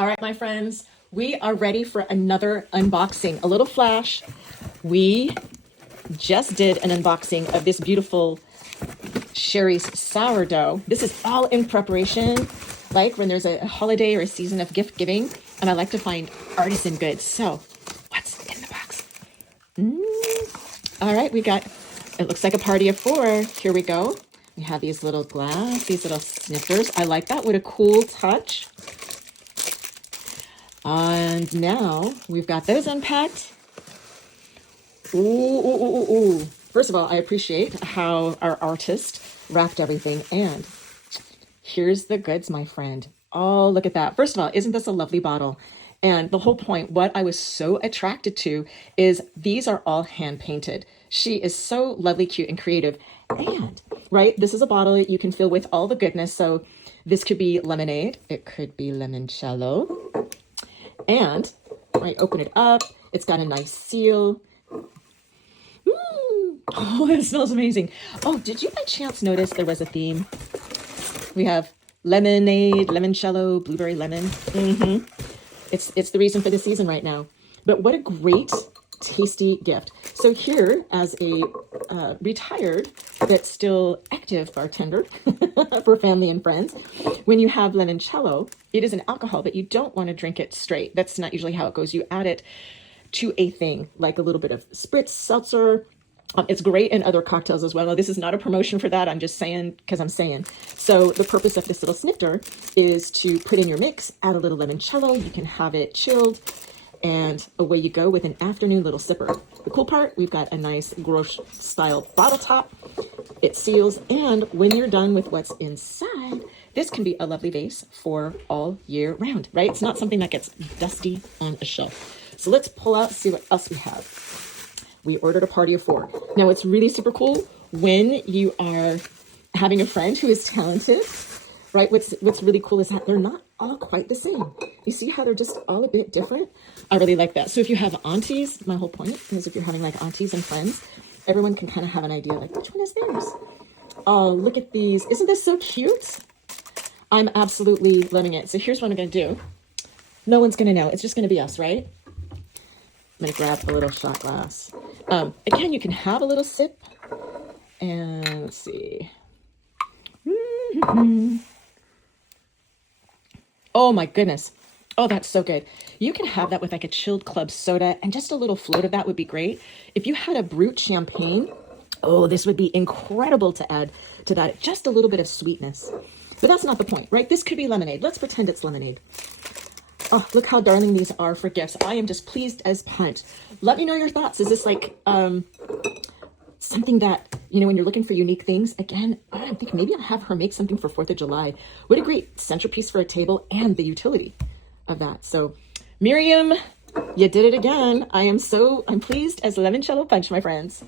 All right, my friends, we are ready for another unboxing. A little flash. We just did an unboxing of this beautiful Sherry's sourdough. This is all in preparation, like when there's a holiday or a season of gift giving, and I like to find artisan goods. So what's in the box? All right, we got, it looks like a party of four. Here we go. We have these little glass, these little snippers. I like that. What a cool touch. And now we've got those unpacked. Ooh. First of all, I appreciate how our artist wrapped everything. And here's the goods, my friend. Oh, look at that. First of all, isn't this a lovely bottle? And the whole point, what I was so attracted to is these are all hand painted. She is so lovely, cute, and creative. And, right, this is a bottle that you can fill with all the goodness. So this could be lemonade. It could be limoncello. And I open it up. It's got a nice seal. Oh, it smells amazing. Oh, did you by chance notice there was a theme? We have lemonade, limoncello, blueberry lemon. It's the reason for the season right now. But what a great, tasty gift. So here, as a retired but still active bartender for family and friends, when you have limoncello, it is an alcohol, but you don't want to drink it straight. That's not usually how it goes. You add it to a thing, like a little bit of spritz, seltzer. It's great in other cocktails as well. Now, this is not a promotion for that. I'm just saying because I'm saying. So the purpose of this little snifter is to put in your mix, add a little limoncello. You can have it chilled, and away you go with an afternoon little sipper. The cool part, we've got a nice Grosh style bottle top. It seals, and when you're done with what's inside, this can be a lovely vase for all year round, right? It's not something that gets dusty on a shelf. So let's pull out, see what else we have. We ordered a party of four. Now, it's really super cool when you are having a friend who is talented, right? What's really cool is that they're not all quite the same. You see how they're just all a bit different? I really like that. So if you have aunties, my whole point is if you're having like aunties and friends, everyone can kind of have an idea like, which one is theirs? Oh, look at these. Isn't this so cute? I'm absolutely loving it. So here's what I'm going to do. No one's going to know. It's just going to be us, right? I'm going to grab a little shot glass. Again, you can have a little sip. And let's see. Oh my goodness. Oh, that's so good. You can have that with like a chilled club soda, and just a little float of that would be great. If you had a brut champagne, oh, this would be incredible to add to that. Just a little bit of sweetness. But that's not the point, right? This could be lemonade. Let's pretend it's lemonade. Oh, look how darling these are for gifts. I am just pleased as punch. Let me know your thoughts. Is this like something that, you know, when you're looking for unique things? Again, I'm thinking maybe I'll have her make something for 4th of July. What a great centerpiece for a table, and the utility of that. So, Miriam, you did it again. I'm pleased as limoncello punch, my friends.